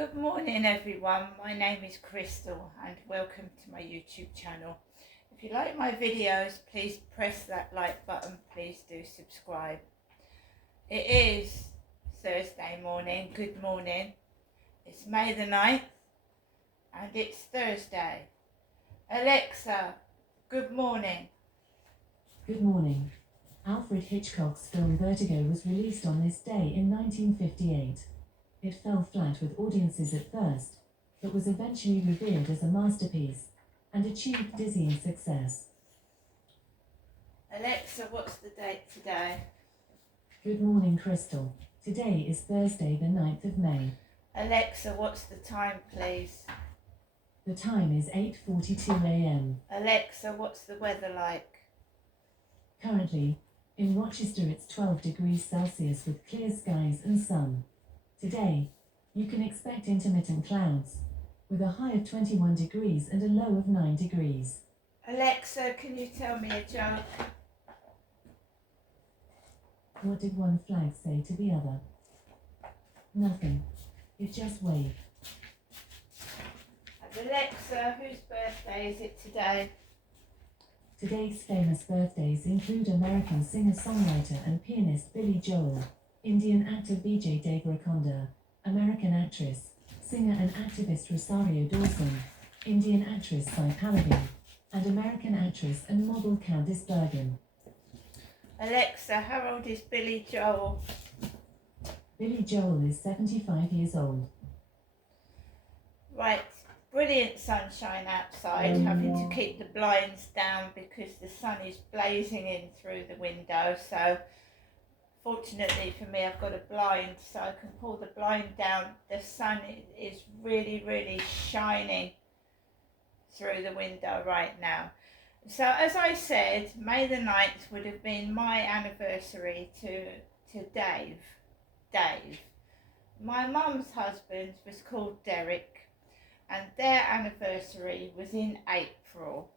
Good morning everyone, my name is Crystal and welcome to my YouTube channel. If you like my videos, please press that like button, please do subscribe. It is Thursday morning, good morning. It's May the 9th and it's Thursday. Alexa, good morning. Good morning. Alfred Hitchcock's film Vertigo was released on this day in 1958. It fell flat with audiences at first, but was eventually revered as a masterpiece and achieved dizzying success. Alexa, what's the date today? Good morning, Crystal. Today is Thursday the 9th of May. Alexa, what's the time please? The time is 8:42 a.m. Alexa, what's the weather like? Currently, in Rochester it's 12 degrees Celsius with clear skies and sun. Today, you can expect intermittent clouds, with a high of 21 degrees and a low of 9 degrees. Alexa, can you tell me a joke? What did one flag say to the other? Nothing. It just waved. And Alexa, whose birthday is it today? Today's famous birthdays include American singer-songwriter and pianist Billy Joel, Indian actor Vijay Deverakonda, American actress, singer and activist Rosario Dawson, Indian actress Sai Pallavi, and American actress and model Candice Bergen. Alexa, how old is Billy Joel? Billy Joel is 75 years old. Right, brilliant sunshine outside, having to keep the blinds down because the sun is blazing in through the window. So fortunately for me, I've got a blind so I can pull the blind down. The sun is really shining through the window right now. So as I said, May the 9th would have been my anniversary to Dave. My mum's husband was called Derek and their anniversary was in April.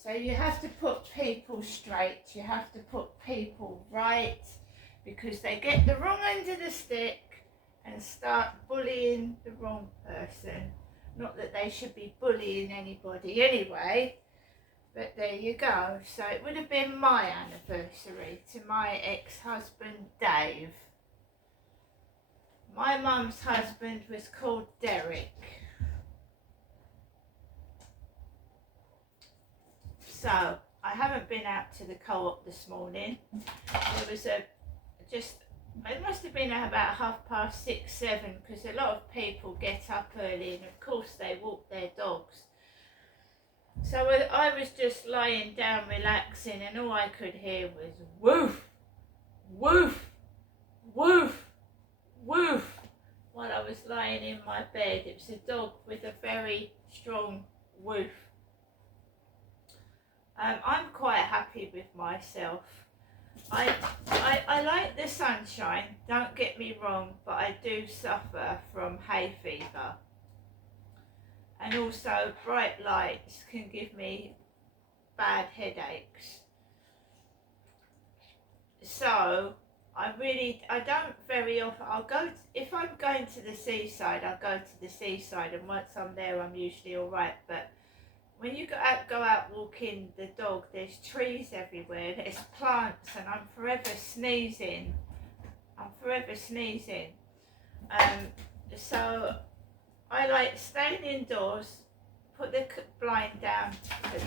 So you have to put people straight, you have to put people right, because they get the wrong end of the stick and start bullying the wrong person. Not that they should be bullying anybody anyway, but there you go. So it would have been my anniversary to my ex-husband Dave. My mum's husband was called Derek. So I haven't been out to the co-op this morning. There was it must have been about 6:30, 7, because a lot of people get up early and of course they walk their dogs. So I was just lying down relaxing and all I could hear was woof, woof, woof, woof while I was lying in my bed. It was a dog with a very strong woof. I'm quite happy with myself. I like the sunshine, don't get me wrong, but I do suffer from hay fever. And also bright lights can give me bad headaches. So I don't very often, if I'm going to the seaside, I'll go to the seaside, and once I'm there I'm usually alright, but when you go out walking the dog, there's trees everywhere, there's plants, and I'm forever sneezing. So I like staying indoors, put the blind down to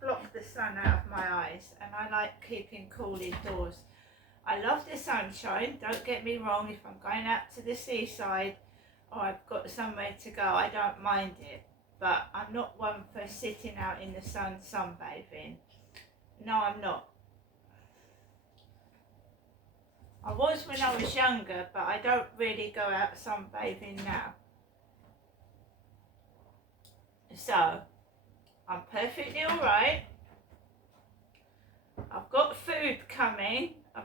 block the sun out of my eyes, and I like keeping cool indoors. I love the sunshine, don't get me wrong. If I'm going out to the seaside or I've got somewhere to go, I don't mind it. But I'm not one for sitting out in the sun sunbathing. No, I'm not. I was when I was younger, but I don't really go out sunbathing now. So, I'm perfectly alright. I've got food coming. I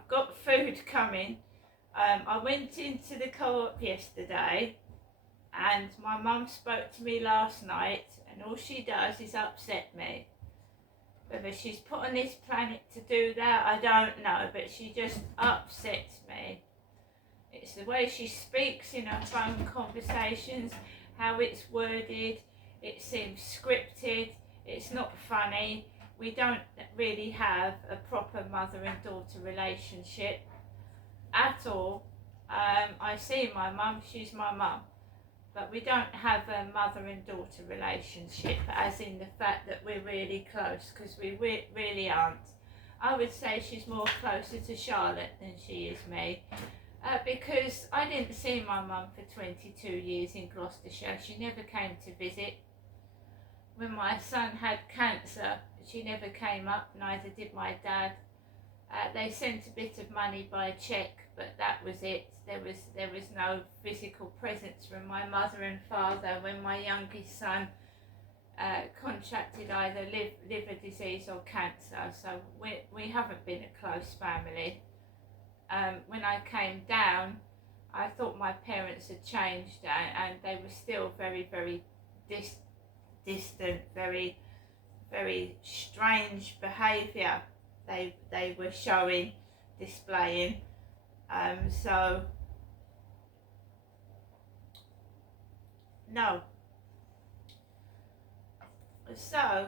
went into the co-op yesterday and my mum spoke to me last night and all she does is upset me. Whether she's put on this planet to do that, I don't know, but she just upsets me. It's the way she speaks in her phone conversations, how it's worded, it seems scripted, it's not funny. We don't really have a proper mother and daughter relationship at all. I see my mum, she's my mum, but we don't have a mother and daughter relationship, as in the fact that we're really close, because we really aren't. I would say she's more closer to Charlotte than she is me, because I didn't see my mum for 22 years in Gloucestershire. She never came to visit. When my son had cancer, she never came up, neither did my dad. They sent a bit of money by cheque, but that was it. There was no physical presence from my mother and father when my youngest son contracted either liver disease or cancer. So we haven't been a close family. When I came down, I thought my parents had changed, and they were still very, very distant, very, very strange behaviour they were displaying. So no. So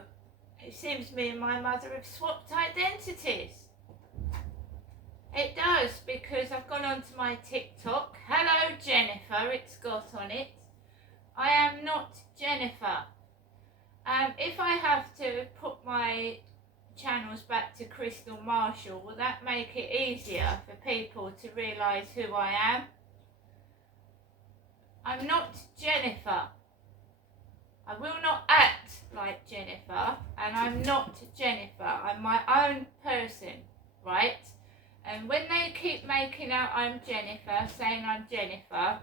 it seems me and my mother have swapped identities. It does, because I've gone onto my TikTok. Hello Jennifer, it's got on it. I am not Jennifer. If I have to put my channels back to Crystal Marshall, will that make it easier for people to realise who I am? I'm not Jennifer. I will not act like Jennifer, and I'm not Jennifer. I'm my own person, right? And when they keep making out I'm Jennifer, saying I'm Jennifer,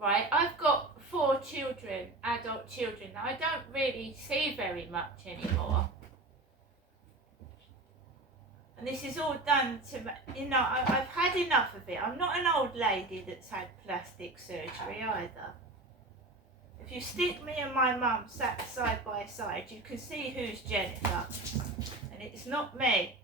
right, I've got 4 children, adult children, that I don't really see very much anymore. And this is all done to, I've had enough of it. I'm not an old lady that's had plastic surgery either. If you stick me and my mum sat side by side, you can see who's Jennifer. And it's not me.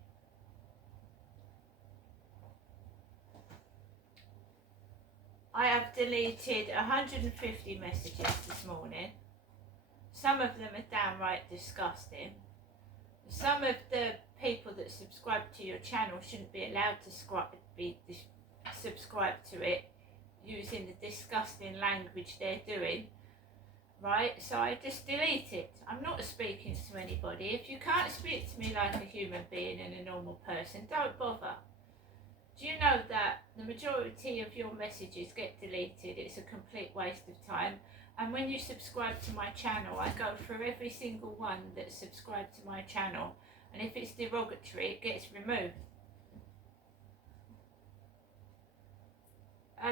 I have deleted 150 messages this morning. Some of them are downright disgusting. Some of the people that subscribe to your channel shouldn't be allowed to subscribe to it using the disgusting language they're doing, right? So I just delete it. I'm not speaking to anybody. If you can't speak to me like a human being and a normal person, don't bother. Do you know that the majority of your messages get deleted? It's a complete waste of time. And when you subscribe to my channel, I go through every single one that's subscribed to my channel. And if it's derogatory, it gets removed.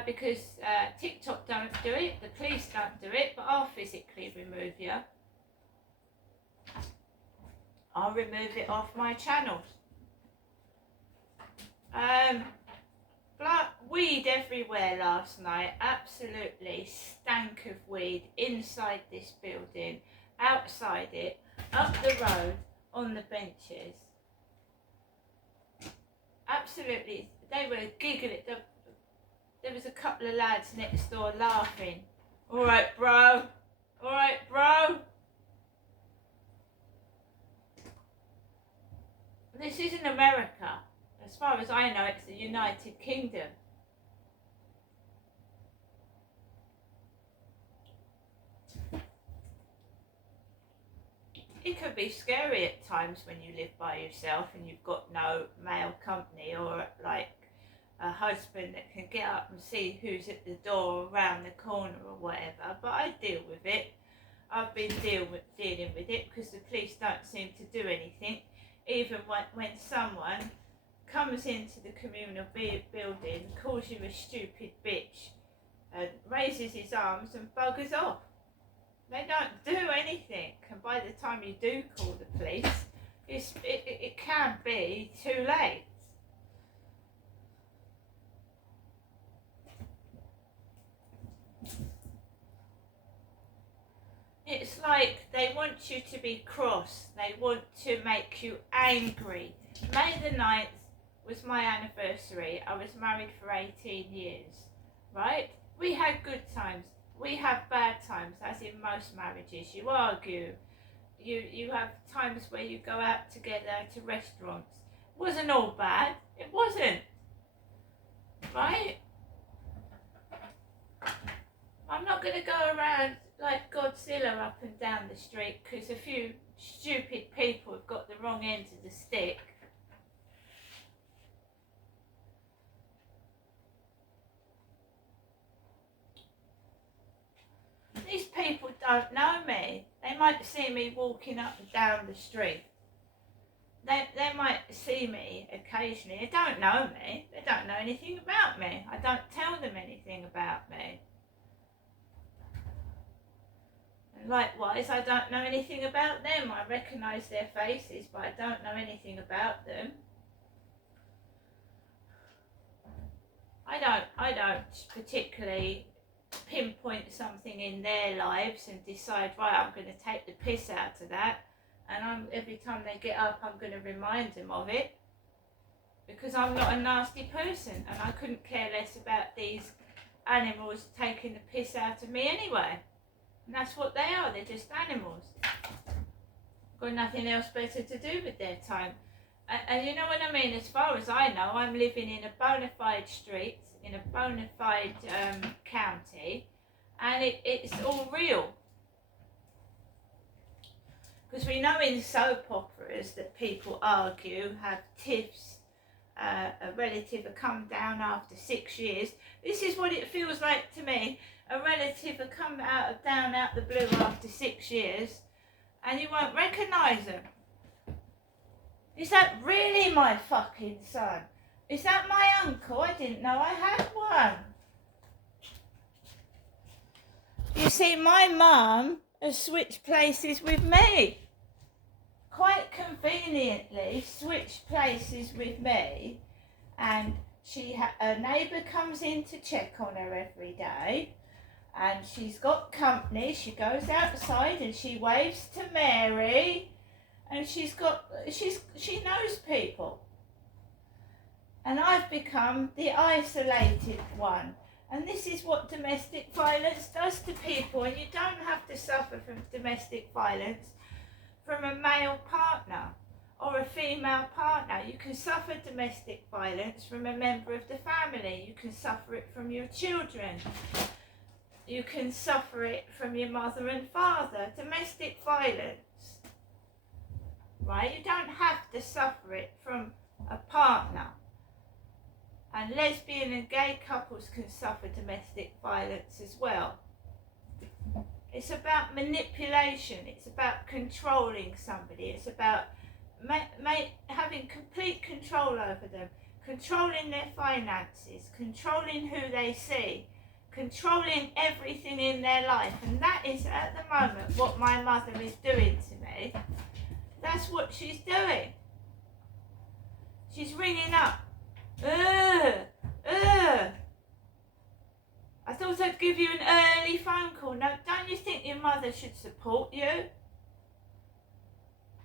Because TikTok don't do it, the police don't do it, but I'll physically remove you. I'll remove it off my channels. Weed everywhere last night, absolutely stank of weed inside this building, outside it, up the road, on the benches. Absolutely, they were giggling. There was a couple of lads next door laughing. Alright bro, alright bro. This isn't America. As far as I know, it's the United Kingdom. It can be scary at times when you live by yourself and you've got no male company, or like a husband that can get up and see who's at the door around the corner or whatever. But I deal with it. I've been dealing with it because the police don't seem to do anything. Even when someone comes into the communal building, calls you a stupid bitch, and raises his arms and buggers off. They don't do anything, and by the time you do call the police, it can be too late. It's like they want you to be cross. They want to make you angry. May the 9th was my anniversary. I was married for 18 years, right? We had good times. We have bad times, as in most marriages. You argue. You have times where you go out together to restaurants. It wasn't all bad. It wasn't. Right? I'm not going to go around like Godzilla up and down the street because a few stupid people have got the wrong end of the stick. These people don't know me. They might see me walking up and down the street. They might see me occasionally. They don't know me. They don't know anything about me. I don't tell them anything about me. And likewise, I don't know anything about them. I recognise their faces, but I don't know anything about them. I don't particularly pinpoint something in their lives and decide, right, I'm going to take the piss out of that, and every time they get up I'm going to remind them of it, because I'm not a nasty person and I couldn't care less about these animals taking the piss out of me anyway. And that's what they are, they're just animals. Got nothing else better to do with their time. And you know what I mean, as far as I know, I'm living in a bona fide street, in a bona fide county, and it's all real. Because we know in soap operas that people argue, have tiffs, a relative will come down after 6 years. This is what it feels like to me. A relative will come down out the blue after 6 years, and you won't recognise them. Is that really my fucking son? Is that my uncle? I didn't know I had one. You see, my mum has switched places with me. Quite conveniently switched places with me. And a neighbour comes in to check on her every day. And she's got company. She goes outside and she waves to Mary. And she knows people. And I've become the isolated one. And this is what domestic violence does to people. And you don't have to suffer from domestic violence from a male partner or a female partner. You can suffer domestic violence from a member of the family. You can suffer it from your children. You can suffer it from your mother and father. Domestic violence. Right? You don't have to suffer it from a partner. And lesbian and gay couples can suffer domestic violence as well. It's about manipulation. It's about controlling somebody. It's about having complete control over them, controlling their finances, controlling who they see, controlling everything in their life. And that is at the moment what my mother is doing to me. That's what she's doing. She's ringing up. I thought I'd give you an early phone call. Now, don't you think your mother should support you?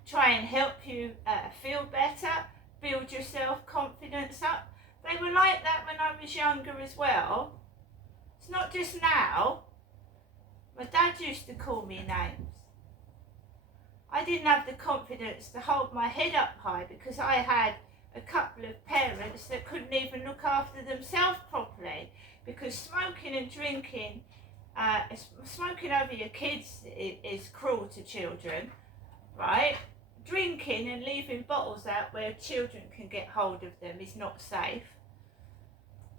Try and help you feel better, build your self-confidence up. They were like that when I was younger as well. It's not just now. My dad used to call me names. I didn't have the confidence to hold my head up high because I had a couple of parents that couldn't even look after themselves properly, because smoking and drinking, smoking over your kids is cruel to children, right? Drinking and leaving bottles out where children can get hold of them is not safe.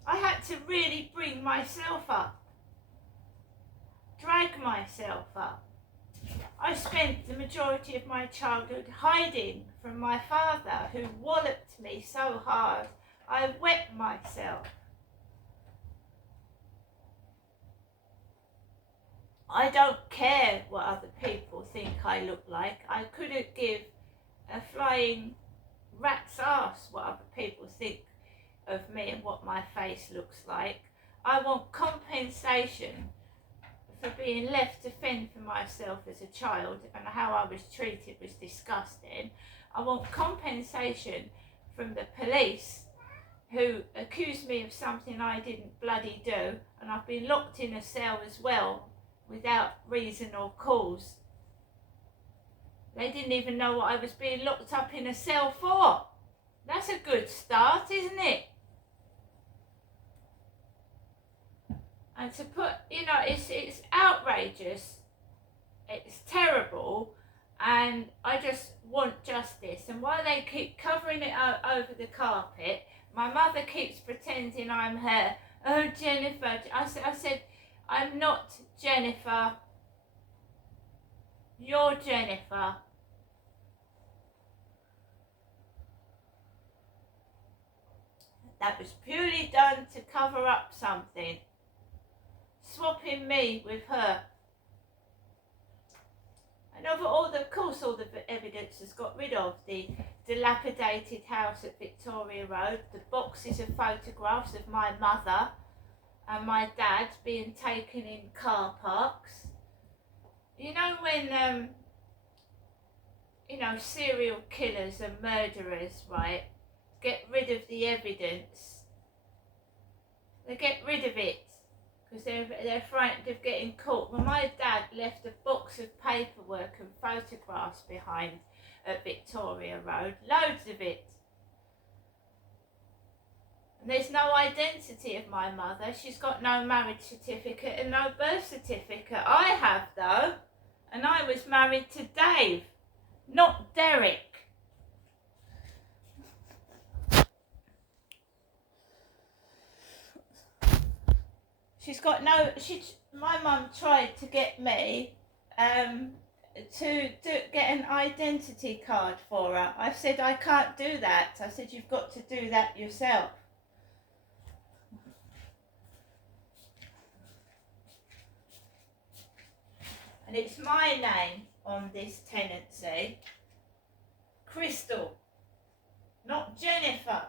I had to really bring myself up, drag myself up. I spent the majority of my childhood hiding from my father, who walloped me so hard I wet myself. I don't care what other people think I look like. I couldn't give a flying rat's ass what other people think of me and what my face looks like. I want compensation for being left to fend for myself as a child, and how I was treated was disgusting. I want compensation from the police who accused me of something I didn't bloody do, and I've been locked in a cell as well without reason or cause. They didn't even know what I was being locked up in a cell for. That's a good start, isn't it? And to put, it's outrageous, it's terrible, and I just want justice. And while they keep covering it over the carpet, my mother keeps pretending I'm her. Oh, Jennifer. I said, I'm not Jennifer. You're Jennifer. That was purely done to cover up something. Swapping me with her. And of course all the evidence has got rid of the dilapidated house at Victoria Road, the boxes of photographs of my mother and my dad being taken in car parks. You know when, serial killers and murderers, right, get rid of the evidence. They get rid of it because they're frightened of getting caught. Well, my dad left a box of paperwork and photographs behind at Victoria Road, loads of it. And there's no identity of my mother. She's got no marriage certificate and no birth certificate. I have though, and I was married to Dave, not Derek. She's got no. My mum tried to get me to get an identity card for her. I said I can't do that. I said you've got to do that yourself. And it's my name on this tenancy, Crystal, not Jennifer.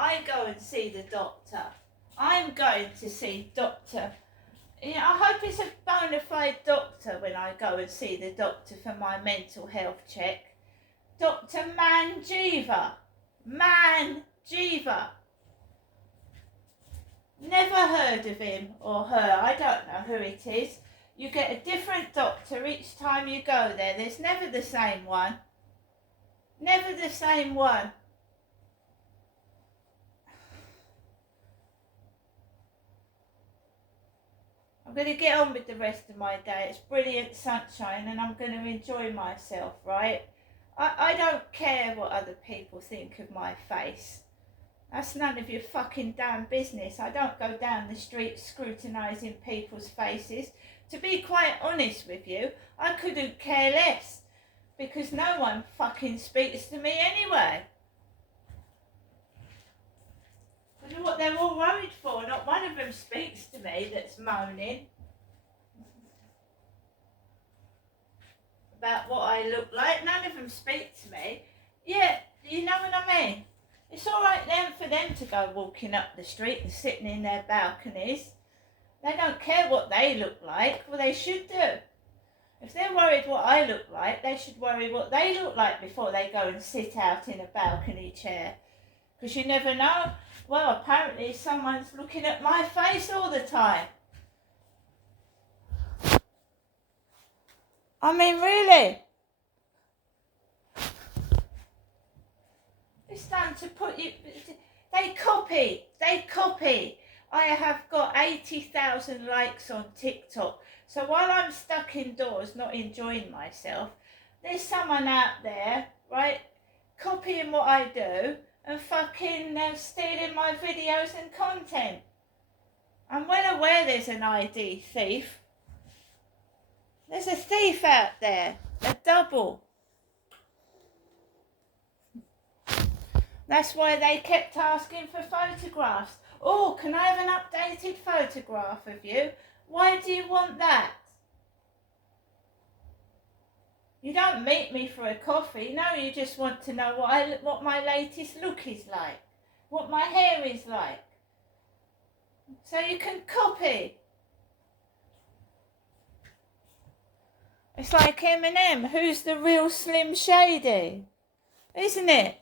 I go and see the doctor. I'm going to see Dr. I hope it's a bona fide doctor when I go and see the doctor for my mental health check. Dr. Manjeeva. Manjeeva. Never heard of him or her. I don't know who it is. You get a different doctor each time you go there. There's never the same one. Never the same one. I'm going to get on with the rest of my day. It's brilliant sunshine and I'm going to enjoy myself, right? I don't care what other people think of my face. That's none of your fucking damn business. I don't go down the street scrutinising people's faces. To be quite honest with you, I couldn't care less because no one fucking speaks to me anyway. I don't know what they're all worried for. Not one of them speaks to me that's moaning about what I look like. None of them speak to me. Yeah, you know what I mean? It's all right then for them to go walking up the street and sitting in their balconies. They don't care what they look like. Well, they should do. If they're worried what I look like, they should worry what they look like before they go and sit out in a balcony chair. Because you never know. Well, apparently someone's looking at my face all the time. I mean, really? It's done to put you... They copy. I have got 80,000 likes on TikTok. So while I'm stuck indoors not enjoying myself, there's someone out there, right, copying what I do and fucking stealing my videos and content. I'm well aware there's an ID thief. There's a thief out there, a double. That's why they kept asking for photographs. Oh, can I have an updated photograph of you? Why do you want that? You don't meet me for a coffee. No, you just want to know what my latest look is like. What my hair is like. So you can copy. It's like Eminem. Who's the real Slim Shady? Isn't it?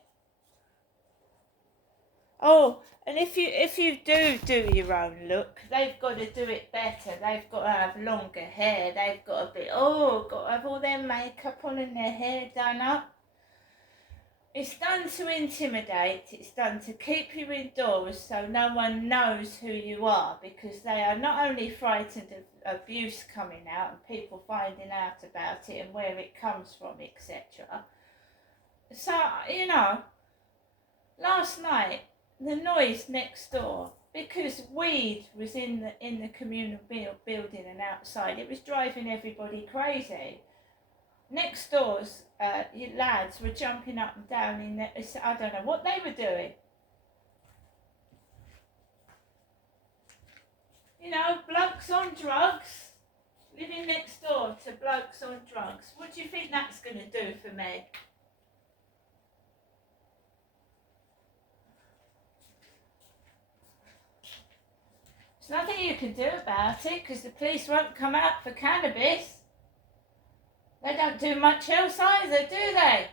Oh, and if you do your own look, they've got to do it better. They've got to have longer hair. They've got to be got to have all their makeup on and their hair done up. It's done to intimidate. It's done to keep you indoors so no one knows who you are, because they are not only frightened of abuse coming out and people finding out about it and where it comes from, etc. So, last night, the noise next door, because weed was in the communal building and outside, it was driving everybody crazy. Next door's lads were jumping up and down in there. I don't know what they were doing. Blokes on drugs, living next door to blokes on drugs. What do you think that's going to do for me? There's nothing you can do about it, because the police won't come out for cannabis. They don't do much else either, do they?